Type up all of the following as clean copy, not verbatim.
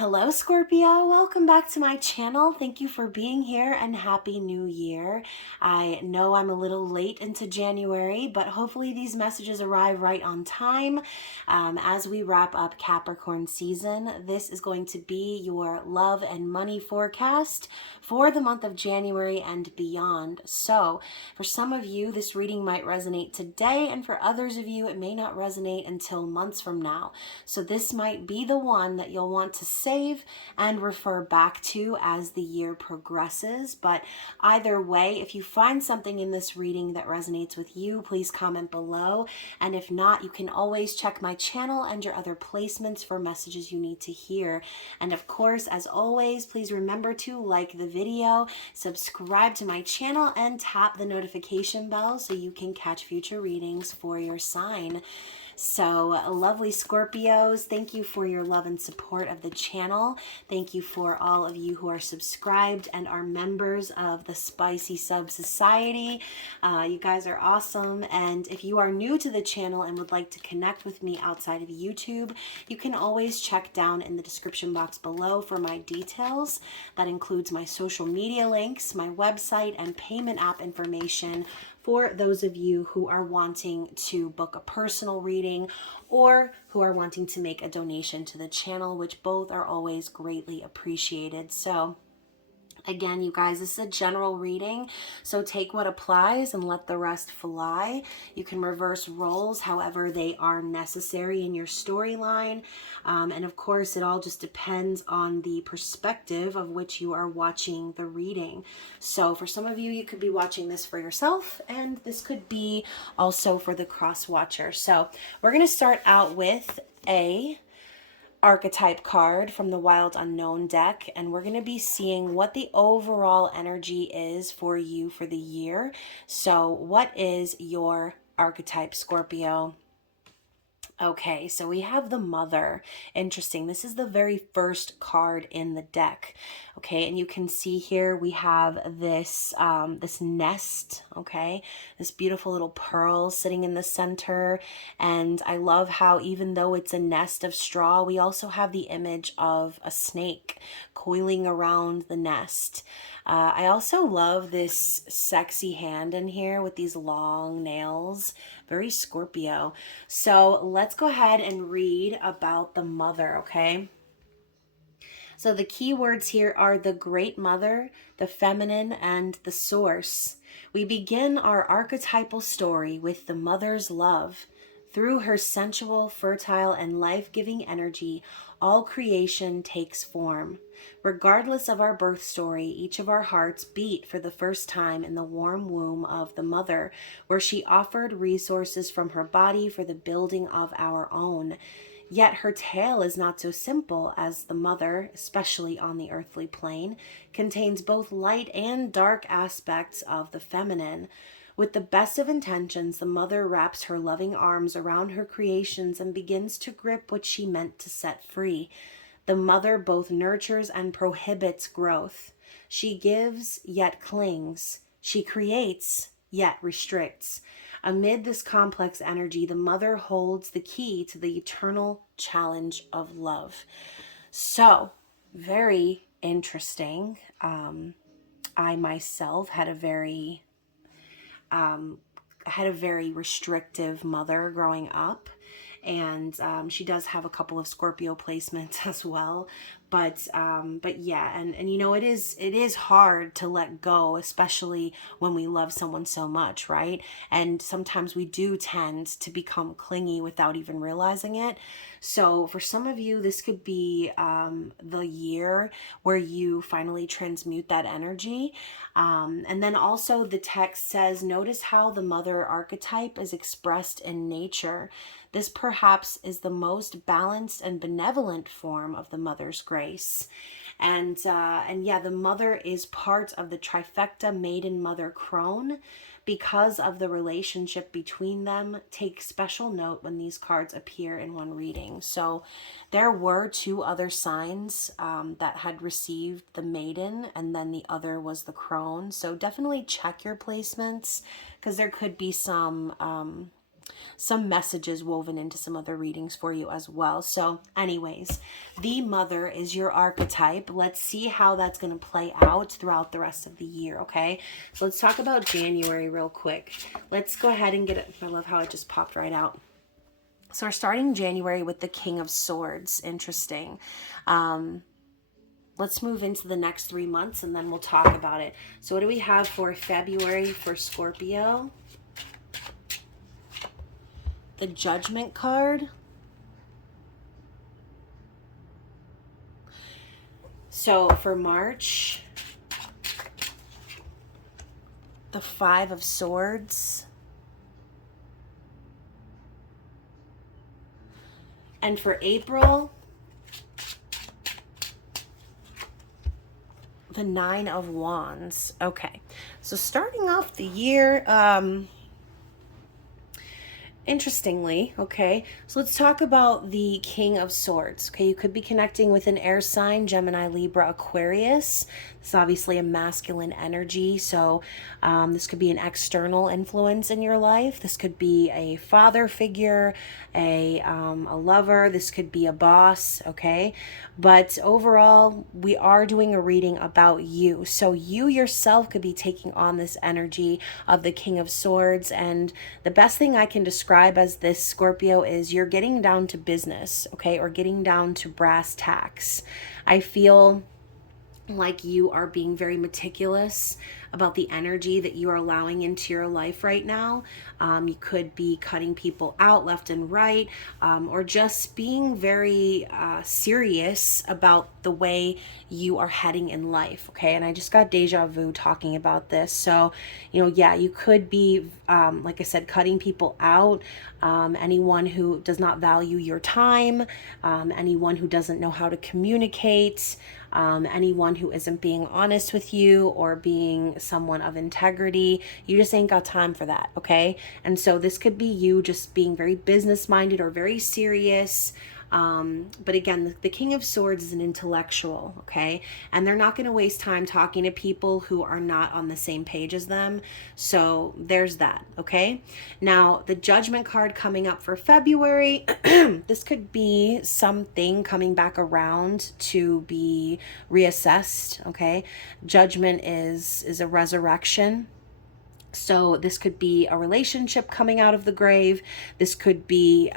Hello, Scorpio. Welcome back to my channel. Thank you for being here and Happy New Year. I know I'm a little late into January, but hopefully these messages arrive right on time. As we wrap up Capricorn season, this is going to be your love and money forecast for the month of January and beyond. So for some of you, this reading might resonate today, and for others of you, it may not resonate until months from now. So this might be the one that you'll want to save and refer back to as the year progresses. But either way, if you find something in this reading that resonates with you, please comment below. And if not, you can always check my channel and your other placements for messages you need to hear. And of course, as always, please remember to like the video, subscribe to my channel, and tap the notification bell so you can catch future readings for your sign. So lovely Scorpios, thank you for your love and support of the channel. Thank you for all of you who are subscribed and are members of the Spicy Sub Society. You guys are awesome. And if you are new to the channel and would like to connect with me outside of YouTube, you can always check down in the description box below for my details. That includes my social media links, my website, and payment app information for those of you who are wanting to book a personal reading or who are wanting to make a donation to the channel, which both are always greatly appreciated. So again, you guys, this is a general reading, so take what applies and let the rest fly. You can reverse roles however they are necessary in your storyline. And of course, it all just depends on the perspective of which you are watching the reading. So for some of you, you could be watching this for yourself, and this could be also for the cross watcher. So we're going to start out with a archetype card from the Wild Unknown deck, and we're going to be seeing what the overall energy is for you for the year. So what is your archetype, Scorpio? Okay, so we have the Mother. Interesting. This is the very first card in the deck. Okay, and you can see here we have this this nest. Okay, this beautiful little pearl sitting in the center, and I love how even though it's a nest of straw, we also have the image of a snake coiling around the nest. I also love this sexy hand in here with these long nails. Very Scorpio. So let's go ahead and read about the Mother, okay? So the key words here are the Great Mother, the Feminine, and the Source. We begin our archetypal story with the Mother's love. Through her sensual, fertile, and life-giving energy, all creation takes form. Regardless of our birth story, each of our hearts beat for the first time in the warm womb of the Mother, where she offered resources from her body for the building of our own. Yet her tale is not so simple, as the Mother, especially on the earthly plane, contains both light and dark aspects of the feminine. With the best of intentions, the Mother wraps her loving arms around her creations and begins to grip what she meant to set free. The Mother both nurtures and prohibits growth. She gives, yet clings. She creates, yet restricts. Amid this complex energy, the Mother holds the key to the eternal challenge of love. So, very interesting. I myself had a very restrictive mother growing up, and she does have a couple of Scorpio placements as well, but yeah, and you know, it is hard to let go, especially when we love someone so much, right? And sometimes we do tend to become clingy without even realizing it. So for some of you, this could be the year where you finally transmute that energy. And then also the text says, notice how the Mother archetype is expressed in nature. This perhaps is the most balanced and benevolent form of the Mother's grace. And yeah, the Mother is part of the trifecta Maiden Mother Crone. Because of the relationship between them, take special note when these cards appear in one reading. So there were two other signs that had received the Maiden, and then the other was the Crone. So definitely check your placements, because there could be some some messages woven into some other readings for you as well. So anyways, the Mother is your archetype. Let's see how that's going to play out throughout the rest of the year, okay? So let's talk about January real quick. Let's go ahead and get it. I love how it just popped right out. So we're starting January with the King of Swords. Interesting. Let's move into the next 3 months and then we'll talk about it. So what do we have for February for Scorpio? The Judgment card. So for March, the Five of Swords. And for April, the Nine of Wands. Okay, so starting off the year, interestingly, okay, so let's talk about the King of Swords. Okay, you could be connecting with an air sign, Gemini, Libra, Aquarius. This is obviously a masculine energy, so this could be an external influence in your life. This could be a father figure, a lover. This could be a boss, okay? But overall, we are doing a reading about you. So you yourself could be taking on this energy of the King of Swords, and the best thing I can describe as this, Scorpio, is you're getting down to business, okay, or getting down to brass tacks. I feel like you are being very meticulous about the energy that you are allowing into your life right now. You could be cutting people out left and right, or just being very serious about the way you are heading in life, okay? And I just got deja vu talking about this. So, you know, yeah, you could be, like I said, cutting people out, anyone who does not value your time, anyone who doesn't know how to communicate, anyone who isn't being honest with you or being someone of integrity. You just ain't got time for that, okay? And so this could be you just being very business minded or very serious. But again, the King of Swords is an intellectual, okay? And they're not going to waste time talking to people who are not on the same page as them. So there's that, okay? Now, the Judgment card coming up for February, this could be something coming back around to be reassessed, okay? Judgment is a resurrection. So this could be a relationship coming out of the grave. This could be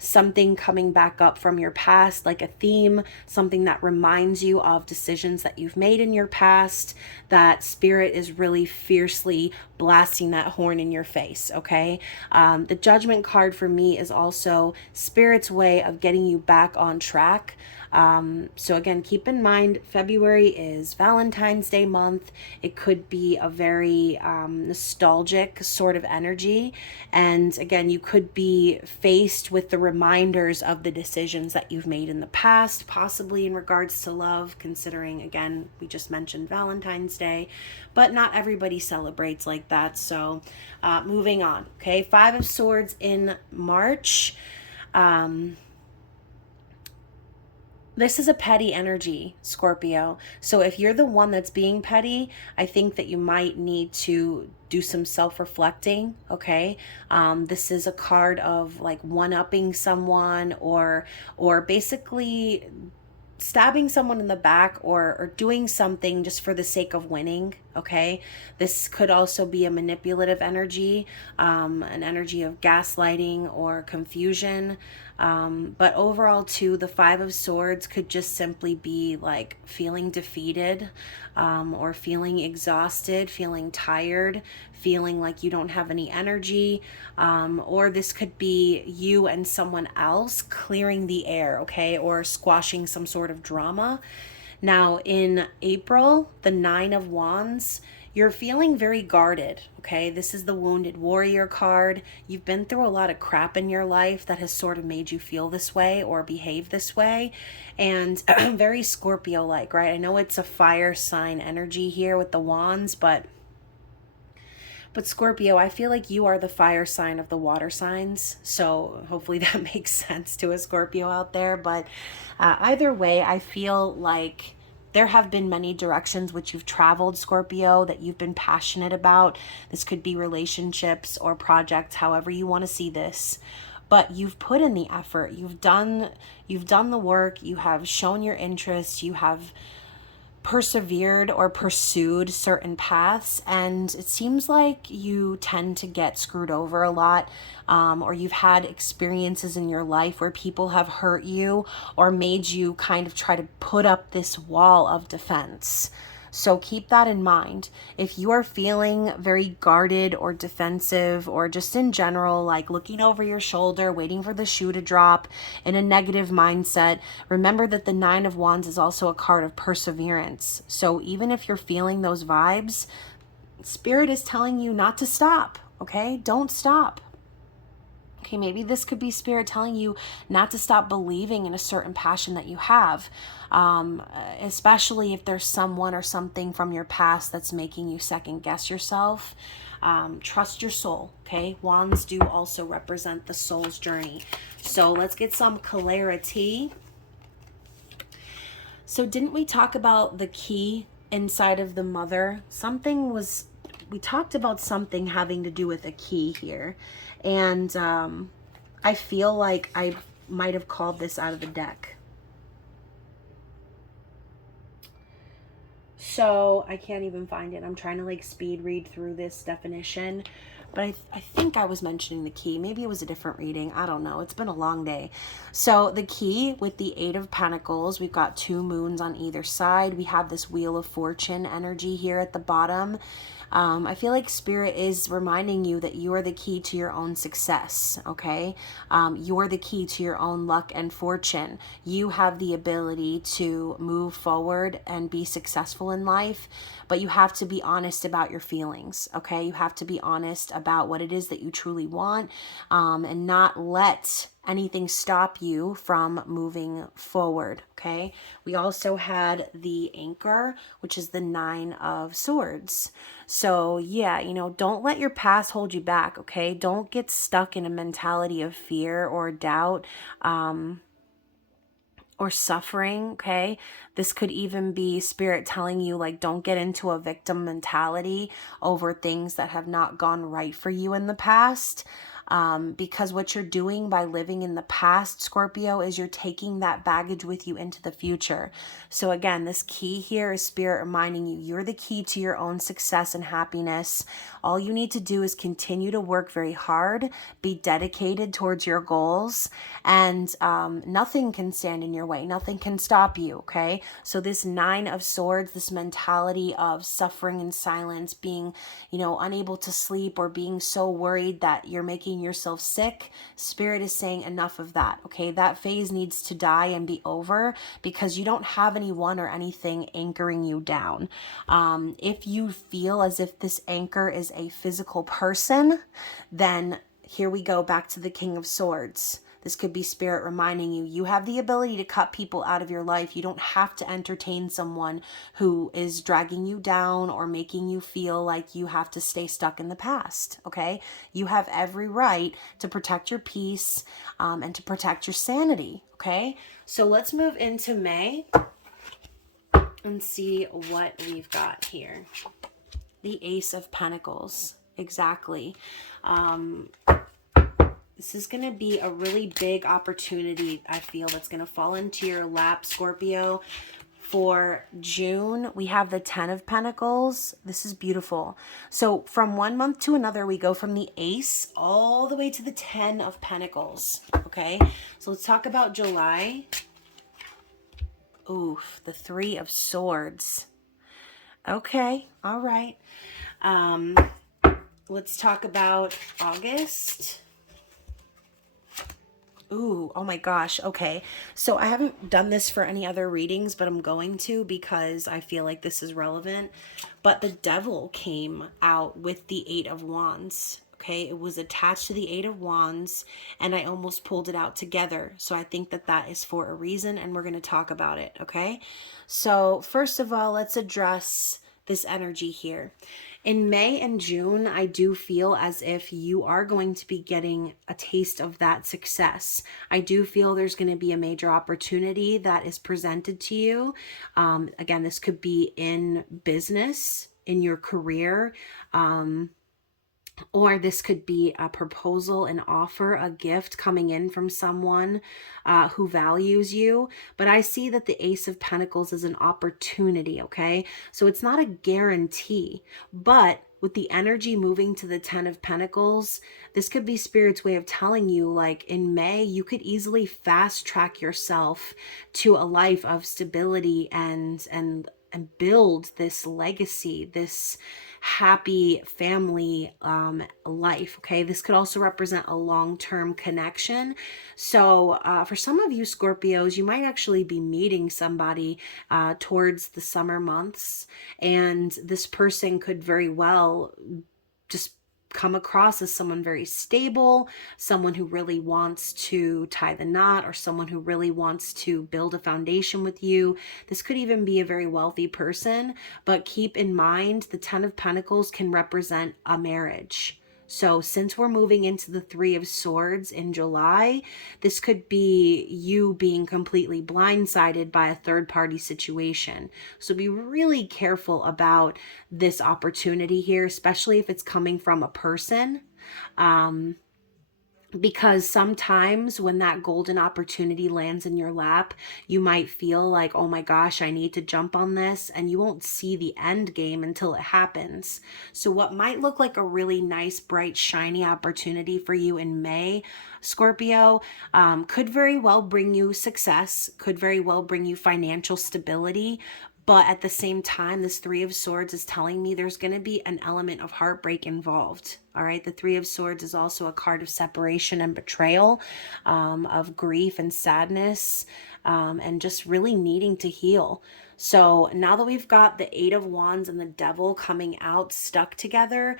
something coming back up from your past, like a theme, something that reminds you of decisions that you've made in your past, that Spirit is really fiercely blasting that horn in your face, okay? The Judgment card for me is also Spirit's way of getting you back on track. So again, keep in mind, February is Valentine's Day month. It could be a very nostalgic sort of energy. And again, you could be faced with the reminders of the decisions that you've made in the past, possibly in regards to love, considering, again, we just mentioned Valentine's Day, but not everybody celebrates like that. So moving on, okay? Five of Swords in March. This is a petty energy, Scorpio. So if you're the one that's being petty, I think that you might need to do some self-reflecting, okay? This is a card of like one-upping someone or basically stabbing someone in the back or doing something just for the sake of winning, okay? This could also be a manipulative energy, an energy of gaslighting or confusion. But overall too, the Five of Swords could just simply be like feeling defeated, or feeling exhausted, feeling tired, feeling like you don't have any energy, or this could be you and someone else clearing the air, okay, or squashing some sort of drama. Now in April, the Nine of Wands, you're feeling very guarded, okay? This is the Wounded Warrior card. You've been through a lot of crap in your life that has sort of made you feel this way or behave this way. And very Scorpio-like, right? I know it's a fire sign energy here with the wands, but Scorpio, I feel like you are the fire sign of the water signs. So hopefully that makes sense to a Scorpio out there. But either way, I feel like There have been many directions which you've traveled, Scorpio, that you've been passionate about. This could be relationships or projects, however you want to see this. But you've put in the effort. You've done the work. You have shown your interest. You have persevered or pursued certain paths, and it seems like you tend to get screwed over a lot, or you've had experiences in your life where people have hurt you or made you kind of try to put up this wall of defense. So keep that in mind. If you are feeling very guarded or defensive, or just in general, like looking over your shoulder, waiting for the shoe to drop in a negative mindset, remember that the Nine of Wands is also a card of perseverance. So even if you're feeling those vibes, Spirit is telling you not to stop, okay? Don't stop. Okay, maybe this could be Spirit telling you not to stop believing in a certain passion that you have, especially if there's someone or something from your past that's making you second guess yourself. Trust your soul, okay? Wands do also represent the soul's journey. So let's get some clarity. So didn't we talk about the key inside of the mother? We talked about something having to do with a key here. And I feel like I might have called this out of the deck. So I can't even find it. I'm trying to like speed read through this definition. But I think I was mentioning the key. Maybe it was a different reading. I don't know. It's been a long day. So the key with the Eight of Pentacles, we've got two moons on either side. We have this Wheel of Fortune energy here at the bottom. I feel like Spirit is reminding you that you are the key to your own success, okay? You're the key to your own luck and fortune. You have the ability to move forward and be successful in life, but you have to be honest about your feelings, okay? You have to be honest about what it is that you truly want, and not let anything stop you from moving forward, okay? We also had the Anchor, which is the Nine of Swords. So yeah, don't let your past hold you back, okay? Don't get stuck in a mentality of fear or doubt, or suffering, okay? This could even be Spirit telling you, like, don't get into a victim mentality over things that have not gone right for you in the past. Because what you're doing by living in the past, Scorpio, is you're taking that baggage with you into the future. So again, this key here is Spirit reminding you, you're the key to your own success and happiness. All you need to do is continue to work very hard, be dedicated towards your goals, and nothing can stand in your way. Nothing can stop you, okay? So this Nine of Swords, this mentality of suffering in silence, being, unable to sleep, or being so worried that you're making yourself sick, Spirit is saying enough of that, okay? That phase needs to die and be over, because you don't have anyone or anything anchoring you down. If you feel as if this anchor is a physical person, then here we go back to the King of Swords. This could be Spirit reminding you, you have the ability to cut people out of your life. You don't have to entertain someone who is dragging you down or making you feel like you have to stay stuck in the past, okay? You have every right to protect your peace, and to protect your sanity, okay? So let's move into May and see what we've got here. The Ace of Pentacles, exactly. This is going to be a really big opportunity, I feel, that's going to fall into your lap, Scorpio. For June, we have the 10 of Pentacles. This is beautiful. So from one month to another, we go from the Ace all the way to the 10 of Pentacles, okay? So let's talk about July. Oof, the 3 of Swords. Okay, all right. Let's talk about August. Ooh, oh my gosh. Okay. So I haven't done this for any other readings, but I'm going to, because I feel like this is relevant. But the Devil came out with the 8 of Wands. Okay. It was attached to the 8 of Wands, and I almost pulled it out together. So I think that that is for a reason, and we're going to talk about it. Okay. So first of all, let's address this energy here. In May and June, I do feel as if you are going to be getting a taste of that success. I do feel there's going to be a major opportunity that is presented to you. Again, this could be in business, in your career, or this could be a proposal, an offer, a gift coming in from someone who values you. But I see that the Ace of Pentacles is an opportunity, okay? So it's not a guarantee, but with the energy moving to the Ten of Pentacles, this could be Spirit's way of telling you, like, in May, you could easily fast track yourself to a life of stability and build this legacy, this happy family life. Okay, this could also represent a long-term connection. So for some of you Scorpios, you might actually be meeting somebody towards the summer months, and this person could very well just come across as someone very stable, someone who really wants to tie the knot, or someone who really wants to build a foundation with you. This could even be a very wealthy person, but keep in mind the Ten of Pentacles can represent a marriage. So since we're moving into the Three of Swords in July, this could be you being completely blindsided by a third-party situation. So be really careful about this opportunity here, especially if it's coming from a person. Because sometimes when that golden opportunity lands in your lap, you might feel like, oh my gosh, I need to jump on this, and you won't see the end game until it happens. So what might look like a really nice, bright, shiny opportunity for you in May, Scorpio, could very well bring you success, could very well bring you financial stability. But at the same time, this Three of Swords is telling me there's going to be an element of heartbreak involved. All right. The Three of Swords is also a card of separation and betrayal, of grief and sadness, and just really needing to heal. So now that we've got the Eight of Wands and the Devil coming out stuck together,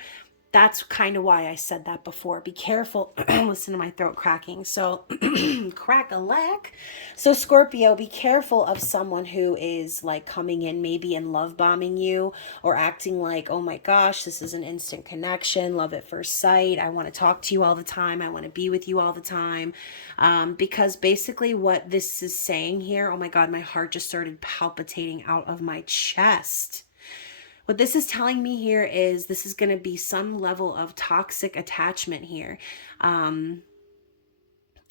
that's kind of why I said that before. Be careful. Listen to my throat cracking. So crack-a-lack. So Scorpio, be careful of someone who is like coming in maybe and love bombing you, or acting like, oh my gosh, this is an instant connection, love at first sight. I want to talk to you all the time. I want to be with you all the time. Because basically what this is saying here, oh my God, my heart just started palpitating out of my chest. What this is telling me here is this is going to be some level of toxic attachment here. And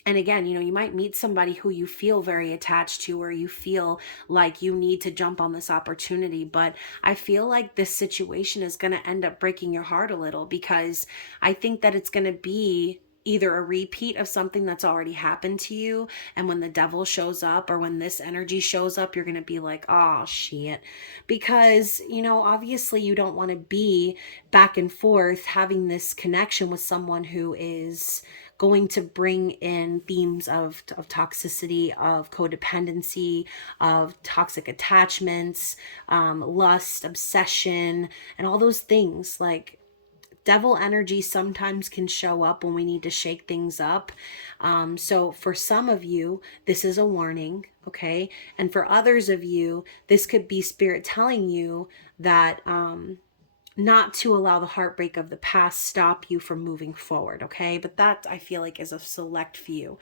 again, you know, you might meet somebody who you feel very attached to, or you feel like you need to jump on this opportunity. But I feel like this situation is going to end up breaking your heart a little, because I think that it's going to be either a repeat of something that's already happened to you, and when the Devil shows up, or when this energy shows up, you're going to be like, oh shit, because, you know, obviously you don't want to be back and forth having this connection with someone who is going to bring in themes of toxicity, of codependency, of toxic attachments, lust, obsession, and all those things. Like, Devil energy sometimes can show up when we need to shake things up. So for some of you, this is a warning, okay? And for others of you, this could be Spirit telling you that not to allow the heartbreak of the past stop you from moving forward, okay? But that, I feel like, is a select few.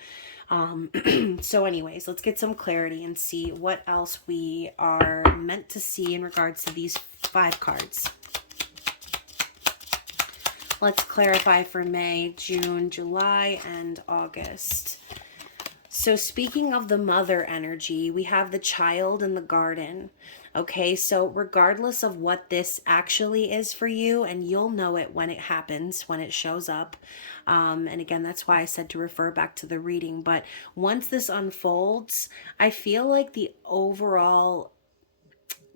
So anyways, let's get some clarity and see what else we are meant to see in regards to these 5 cards. Let's clarify for May, June, July, and August. So speaking of the mother energy, we have the child in the garden. Okay, so regardless of what this actually is for you, and you'll know it when it happens, when it shows up. And again, that's why I said to refer back to the reading. But once this unfolds, I feel like the overall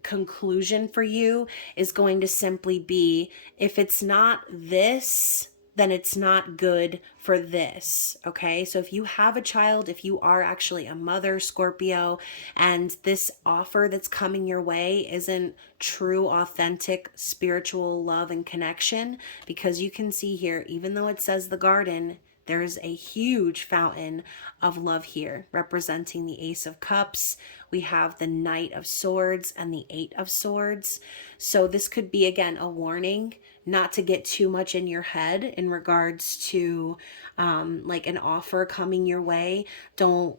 conclusion for you is going to simply be, if it's not this, then it's not good for this. Okay, so if you have a child, if you are actually a mother, Scorpio, and this offer that's coming your way isn't true, authentic, spiritual love and connection, because you can see here, even though it says the garden, there's a huge fountain of love here, representing the Ace of Cups we have the Knight of Swords and the Eight of Swords. So this could be, again, a warning not to get too much in your head in regards to like an offer coming your way. Don't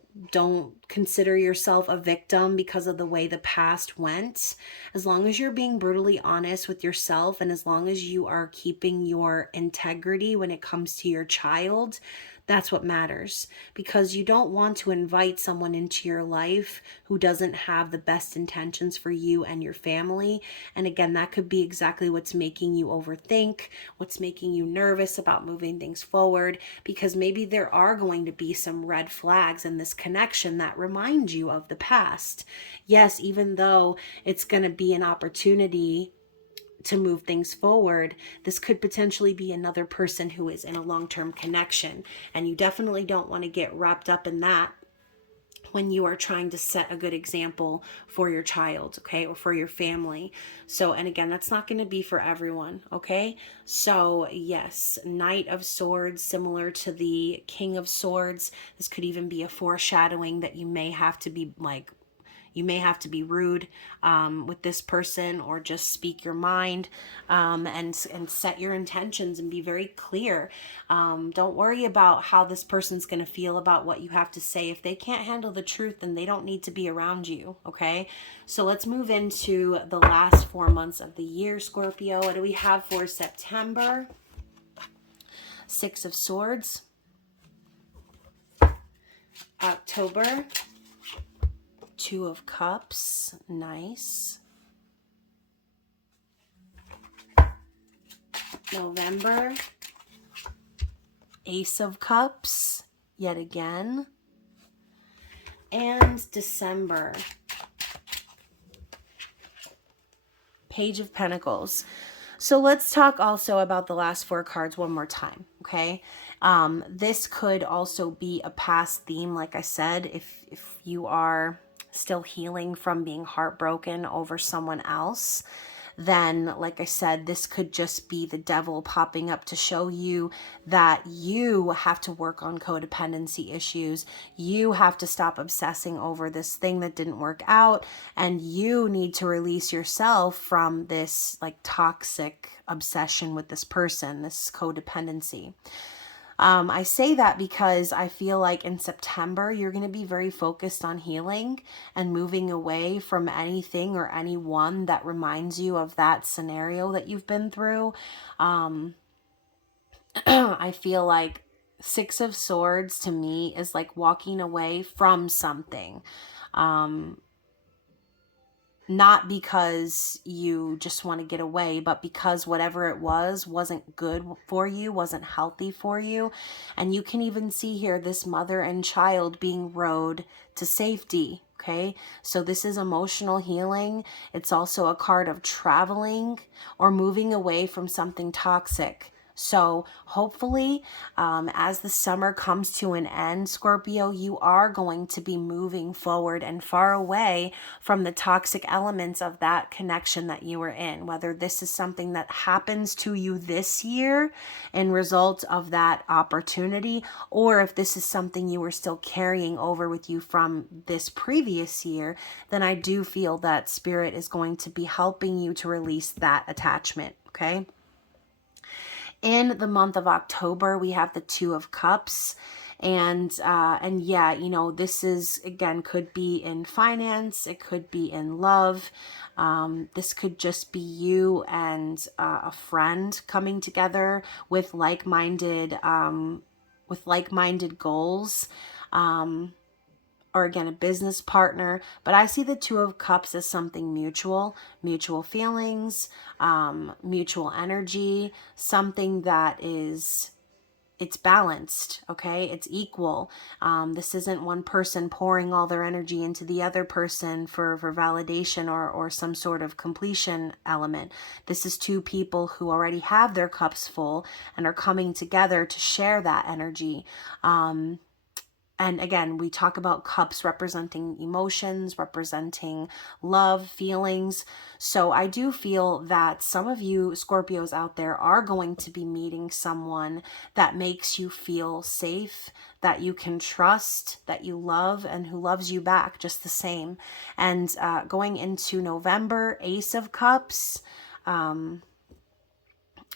consider yourself a victim because of the way the past went. As long as you're being brutally honest with yourself, and as long as you are keeping your integrity when it comes to your child, that's what matters, because you don't want to invite someone into your life who doesn't have the best intentions for you and your family. And again, that could be exactly what's making you overthink, what's making you nervous about moving things forward, because maybe there are going to be some red flags in this connection that remind you of the past. Yes, even though it's going to be an opportunity to move things forward, this could potentially be another person who is in a long-term connection, and you definitely don't want to get wrapped up in that when you are trying to set a good example for your child, okay, or for your family. So, and again, that's not going to be for everyone, okay? So yes, Knight of Swords, similar to the King of Swords. This could even be a foreshadowing that you may have to be rude with this person, or just speak your mind and set your intentions and be very clear. Don't worry about how this person's going to feel about what you have to say. If they can't handle the truth, then they don't need to be around you, okay? So let's move into the last 4 months of the year, Scorpio. What do we have for September? Six of Swords. October, Two of Cups, nice. November, Ace of Cups, yet again. And December, Page of Pentacles. So let's talk also about the last 4 cards one more time, okay? This could also be a past theme, like I said, if you are still healing from being heartbroken over someone else, then like I said, this could just be the devil popping up to show you that you have to work on codependency issues. You have to stop obsessing over this thing that didn't work out, and you need to release yourself from this like toxic obsession with this person, this codependency. I say that because I feel like in September, you're going to be very focused on healing and moving away from anything or anyone that reminds you of that scenario that you've been through. I feel like Six of Swords to me is like walking away from something. Not because you just want to get away, but because whatever it wasn't good for you, wasn't healthy for you. And you can even see here this mother and child being rowed to safety. Okay, so this is emotional healing. It's also a card of traveling or moving away from something toxic. So hopefully, as the summer comes to an end, Scorpio, you are going to be moving forward and far away from the toxic elements of that connection that you were in. Whether this is something that happens to you this year in result of that opportunity, or if this is something you were still carrying over with you from this previous year, then I do feel that Spirit is going to be helping you to release that attachment, okay? In the month of October, we have the Two of Cups. And yeah, you know, this is, again, could be in finance. It could be in love. This could just be you and a friend coming together with like-minded goals. Or again, a business partner. But I see the Two of Cups as something mutual feelings, mutual energy, something that it's balanced, okay? It's equal. This isn't one person pouring all their energy into the other person for validation or some sort of completion element. This is two people who already have their cups full and are coming together to share that energy. And again, we talk about cups representing emotions, representing love, feelings. So I do feel that some of you Scorpios out there are going to be meeting someone that makes you feel safe, that you can trust, that you love, and who loves you back just the same. And going into November, Ace of Cups.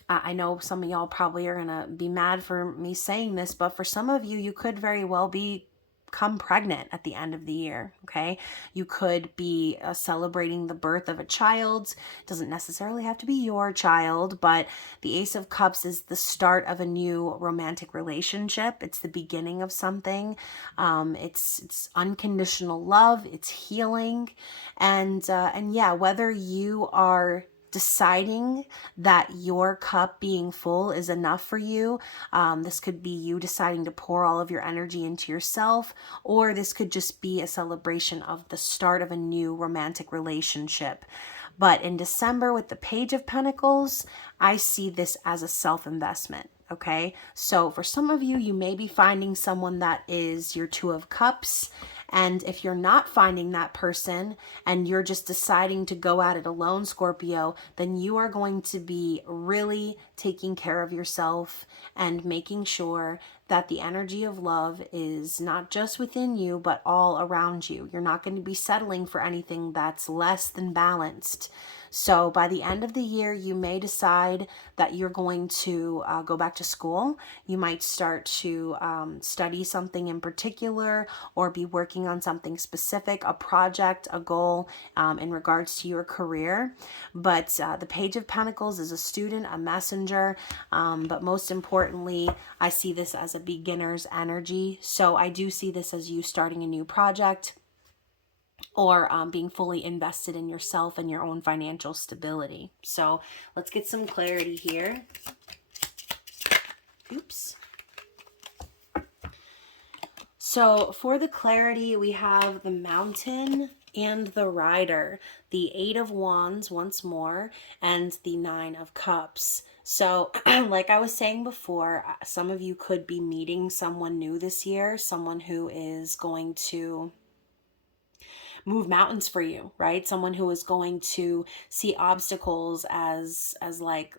I know some of y'all probably are going to be mad for me saying this, but for some of you, you could very well become pregnant at the end of the year, okay? You could be celebrating the birth of a child. It doesn't necessarily have to be your child, but the Ace of Cups is the start of a new romantic relationship. It's the beginning of something. It's unconditional love. It's healing. And yeah, whether you are deciding that your cup being full is enough for you. This could be you deciding to pour all of your energy into yourself, or this could just be a celebration of the start of a new romantic relationship. But in December with the Page of Pentacles, I see this as a self-investment. Okay, so for some of you, you may be finding someone that is your Two of Cups. And if you're not finding that person and you're just deciding to go at it alone, Scorpio, then you are going to be really taking care of yourself and making sure that the energy of love is not just within you, but all around you. You're not going to be settling for anything that's less than balanced. So by the end of the year, you may decide that you're going to go back to school. You might start to study something in particular or be working on something specific, a project, a goal in regards to your career. But the Page of Pentacles is a student, a messenger. But most importantly, I see this as a beginner's energy. So I do see this as you starting a new project, or being fully invested in yourself and your own financial stability. So let's get some clarity here. Oops. So for the clarity, we have the Mountain and the Rider, the Eight of Wands once more, and the Nine of Cups. So like I was saying before, some of you could be meeting someone new this year, someone who is going to move mountains for you, right? Someone who is going to see obstacles as like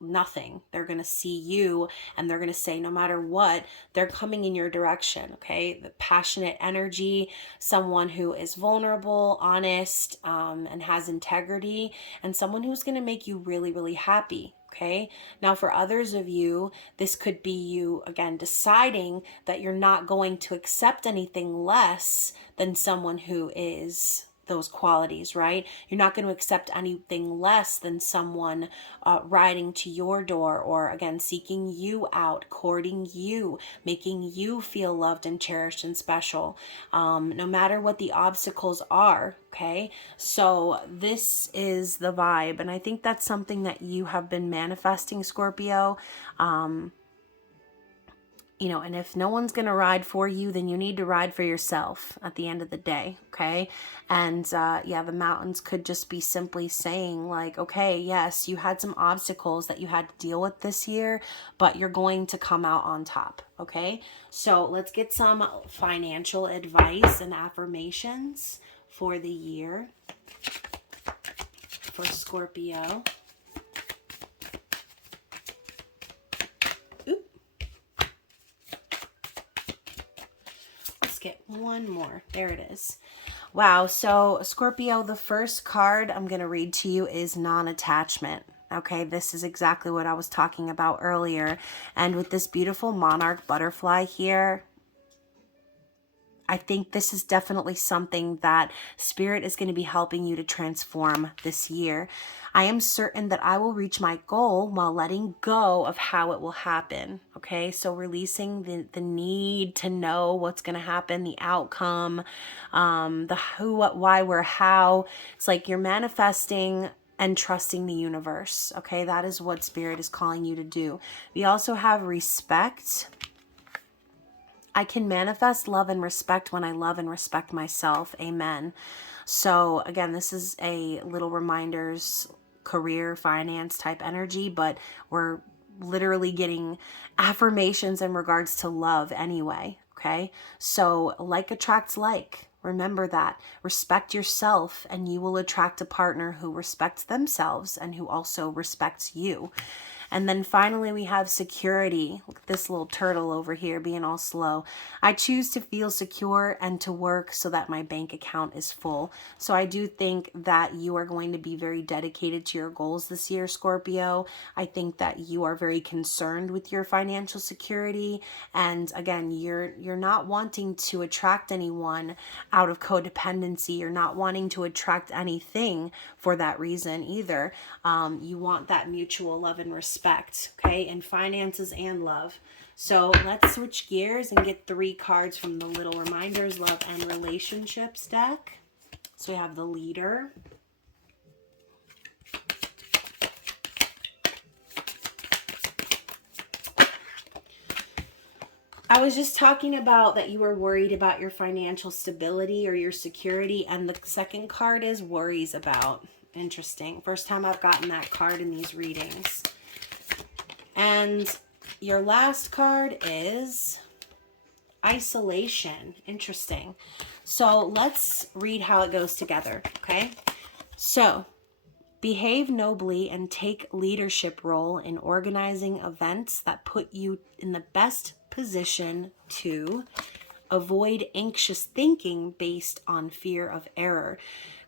nothing. They're going to see you and they're going to say, no matter what, they're coming in your direction. Okay. The passionate energy, someone who is vulnerable, honest, and has integrity, and someone who's going to make you really, really happy. Okay. Now for others of you, this could be you again deciding that you're not going to accept anything less than someone who is those qualities, right? You're not going to accept anything less than someone riding to your door, or again, seeking you out, courting you, making you feel loved and cherished and special, no matter what the obstacles are. Okay, so this is the vibe, and I think that's something that you have been manifesting, Scorpio. You know, and if no one's going to ride for you, then you need to ride for yourself at the end of the day. Okay. And, yeah, the mountains could just be simply saying like, okay, yes, you had some obstacles that you had to deal with this year, but you're going to come out on top. Okay. So let's get some financial advice and affirmations for the year for Scorpio. Get one more. There it is. Wow. So Scorpio, the first card I'm going to read to you is non-attachment. Okay, this is exactly what I was talking about earlier. And with this beautiful monarch butterfly here, I think this is definitely something that Spirit is going to be helping you to transform this year. I am certain that I will reach my goal while letting go of how it will happen. Okay, so releasing the need to know what's going to happen, the outcome, the who, what, why, where, how. It's like you're manifesting and trusting the universe. Okay, that is what Spirit is calling you to do. We also have respect. I can manifest love and respect when I love and respect myself. Amen. So again, this is a little reminders, career, finance type energy, but we're literally getting affirmations in regards to love anyway. okay? So like attracts like. Remember that. Respect yourself and you will attract a partner who respects themselves and who also respects you. And then finally we have security. Look at this little turtle over here being all slow. I choose to feel secure and to work so that my bank account is full. So I do think that you are going to be very dedicated to your goals this year, Scorpio. I think that you are very concerned with your financial security. And again, you're not wanting to attract anyone out of codependency. You're not wanting to attract anything for that reason either. You want that mutual love and respect, okay, in finances and love. So let's switch gears and get 3 cards from the Little Reminders, Love and Relationships deck. So we have the Leader, I was just talking about that you were worried about your financial stability or your security, and the second card is worries about. Interesting. First time I've gotten that card in these readings. And your last card is isolation. Interesting. So let's read how it goes together, okay? So, behave nobly and take leadership role in organizing events that put you in the best position to avoid anxious thinking based on fear of error.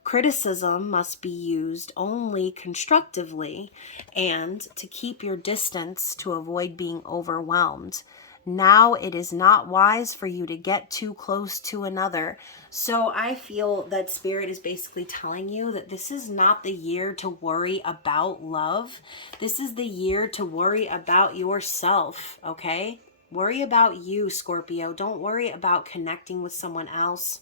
Criticism must be used only constructively and to keep your distance to avoid being overwhelmed. Now it is not wise for you to get too close to another. So I feel that Spirit is basically telling you that this is not the year to worry about love. This is the year to worry about yourself, okay? Worry about you, Scorpio. Don't worry about connecting with someone else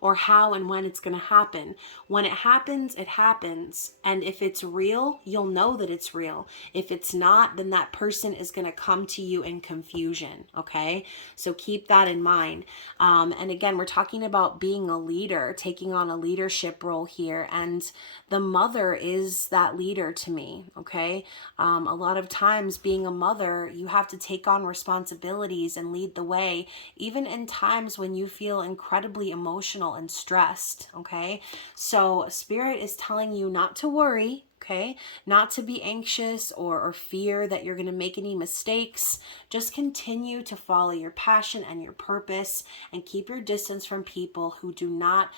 or how and when it's going to happen. When it happens, it happens. And if it's real, you'll know that it's real. If it's not, then that person is going to come to you in confusion, okay? So keep that in mind. And again, we're talking about being a leader, taking on a leadership role here. And the mother is that leader to me, okay? A lot of times being a mother, you have to take on responsibilities and lead the way, even in times when you feel incredibly emotional and stressed, okay? So Spirit is telling you not to worry, okay? Not to be anxious or fear that you're going to make any mistakes. Just continue to follow your passion and your purpose and keep your distance from people who do not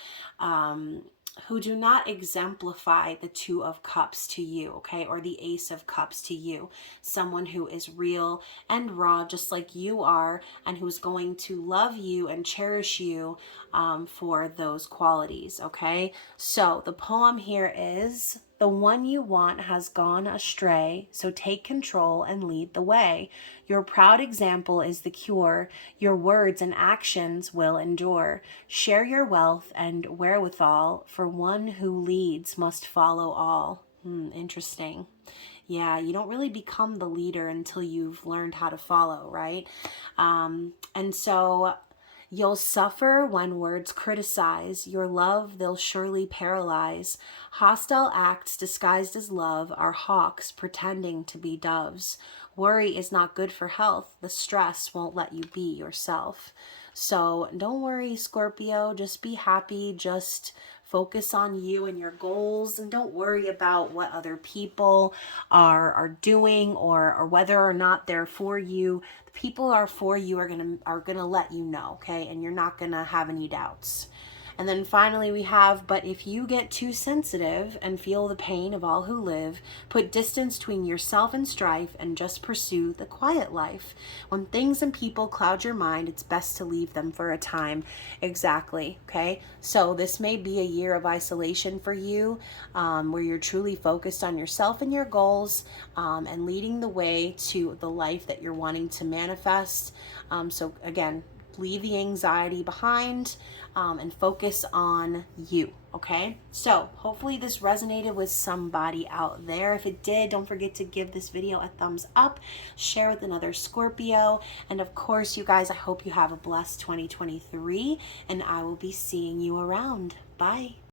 exemplify the Two of Cups to you, okay? Or the Ace of Cups to you. Someone who is real and raw, just like you are, and who's going to love you and cherish you for those qualities, okay? So the poem here is: the one you want has gone astray, so take control and lead the way. Your proud example is the cure. Your words and actions will endure. Share your wealth and wherewithal, for one who leads must follow all. Interesting. Yeah, you don't really become the leader until you've learned how to follow, right? And so you'll suffer when words criticize. Your love they'll surely paralyze. Hostile acts disguised as love are hawks pretending to be doves. Worry is not good for health. The stress won't let you be yourself. So don't worry, Scorpio. Just be happy. Just focus on you and your goals, and don't worry about what other people are doing or whether or not they're for you. The people are for you are gonna let you know, okay? And you're not gonna have any doubts. And then finally we have, but if you get too sensitive and feel the pain of all who live, put distance between yourself and strife and just pursue the quiet life. When things and people cloud your mind, it's best to leave them for a time. Exactly, okay? So this may be a year of isolation for you, where you're truly focused on yourself and your goals, and leading the way to the life that you're wanting to manifest. So again, leave the anxiety behind, and focus on you, okay? So hopefully this resonated with somebody out there. If it did, don't forget to give this video a thumbs up, share with another Scorpio, and of course, you guys, I hope you have a blessed 2023, and I will be seeing you around. Bye.